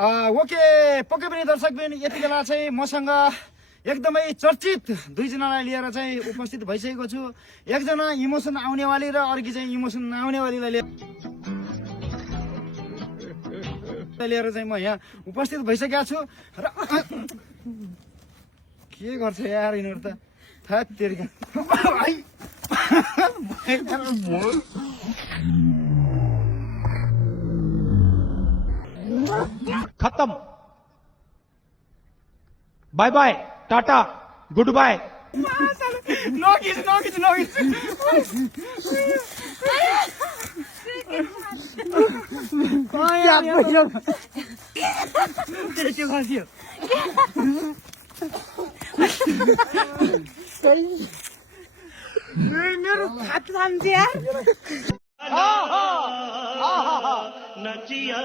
Okay पक्कै पनि दर्शकबिन यति बेला चाहिँ मसँग एकदमै चर्चित दुईजनालाई लिएर चाहिँ उपस्थित भइसकेको छु। एकजना इमोसन आउनेवाली र अर्की चाहिँ इमोसन नआउनेवालीलाई लिएर चाहिँ म यहाँ उपस्थित भइसकेको छु र के गर्छ यार यिनीहरू त थाहा तेरिका खत्म bye bye tata good bye नकिस मेरो हात थाम्छ यार नचिया